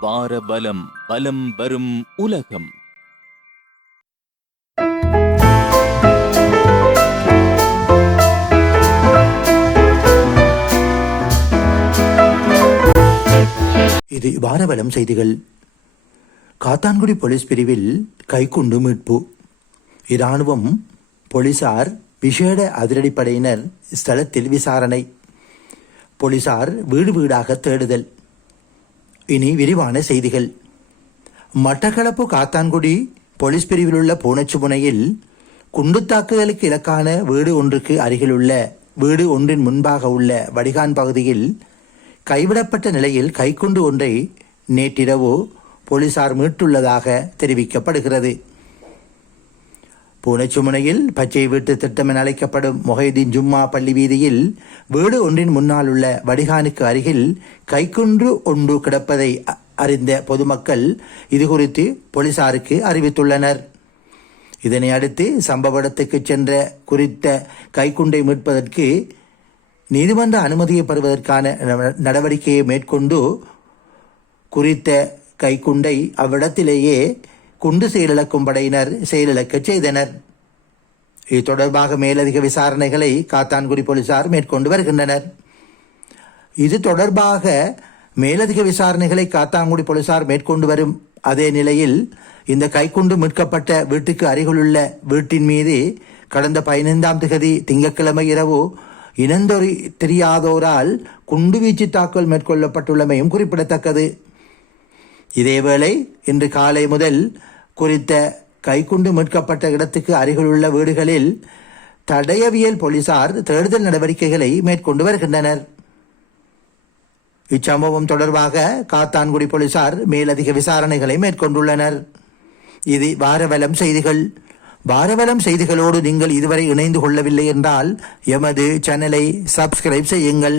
வார பலம் வரும் உலகம். இது வாரபலம் செய்திகள். காத்தான்குடி போலீஸ் பிரிவில் கைக்குண்டு மீட்பு. இராணுவம் போலீசார் விசேட அதிரடிப்படையினர் ஸ்தலத்தில் விசாரணை. போலீசார் வீடு வீடாக தேடுதல். இனி விரிவான செய்திகள். மட்டக்களப்பு காத்தான்குடி போலீஸ் பிரிவில் உள்ள பூனச்சுமுனையில் குண்டுத்தாக்குதலுக்கு இலக்கான வீடு ஒன்றுக்கு அருகிலுள்ள வீடு ஒன்றின் முன்பாக உள்ள வடிகான் பகுதியில் கைவிடப்பட்ட நிலையில் கைக்குண்டு ஒன்றை நேற்றிரவு போலீசார் மீட்டுள்ளதாக தெரிவிக்கப்படுகிறது. பூனைச்சுமுனையில் பச்சை வீட்டு திட்டம் என அழைக்கப்படும் மொஹைதீன் ஜும்மா பள்ளி வீதியில் வீடு ஒன்றின் முன்னால் உள்ள வடிகானுக்கு அருகில் கைக்குன்று ஒன்று கிடப்பதை அ- அறிந்த பொதுமக்கள் இது குறித்து போலீசாருக்கு அறிவித்துள்ளனர். இதனை அடுத்து சம்பவ இடத்துக்கு சென்ற குறித்த கைக்குண்டை மீட்பதற்கு நீதிமன்ற அனுமதியை பெறுவதற்கான நடவடிக்கையை மேற்கொண்டு குறித்த கைக்குண்டை அவ்விடத்திலேயே குண்டு செயலிழக்கும் படையினர் செயலிழக்கச் செய்தனர். இது தொடர்பாக மேலதிக விசாரணைகளை காத்தான்குடி போலீசார் மேற்கொண்டு வருகின்றனர். இது தொடர்பாக மேலதிக விசாரணைகளை காத்தாங்குடி போலீசார் மேற்கொண்டு வரும் அதே நிலையில் இந்த கைக்குண்டு மீட்கப்பட்ட வீட்டுக்கு அருகிலுள்ள வீட்டின் மீது கடந்த பதினைந்தாம் திகதி திங்கட்கிழமை இரவு இனந்தொறி தெரியாதோரால் குண்டுவீச்சு தாக்குதல் மேற்கொள்ளப்பட்டுள்ளமையும் குறிப்பிடத்தக்கது. இதேவேளை இன்று காலை முதல் குறித்த கைக்குண்டு மீட்கப்பட்ட இடத்துக்கு அருகிலுள்ள வீடுகளில் தடயவியல் போலீசார் தேடுதல் நடவடிக்கைகளை மேற்கொண்டு வருகின்றனர். இச்சம்பவம் தொடர்பாக காத்தான்குடி போலீசார் மேலதிக விசாரணைகளை மேற்கொண்டுள்ளனர். இது வாரவலம் செய்திகள். வாரவலம் செய்திகளோடு நீங்கள் இதுவரை இணைந்து கொள்ளவில்லை என்றால் எமது சேனலை சப்ஸ்கிரைப் செய்யுங்கள்.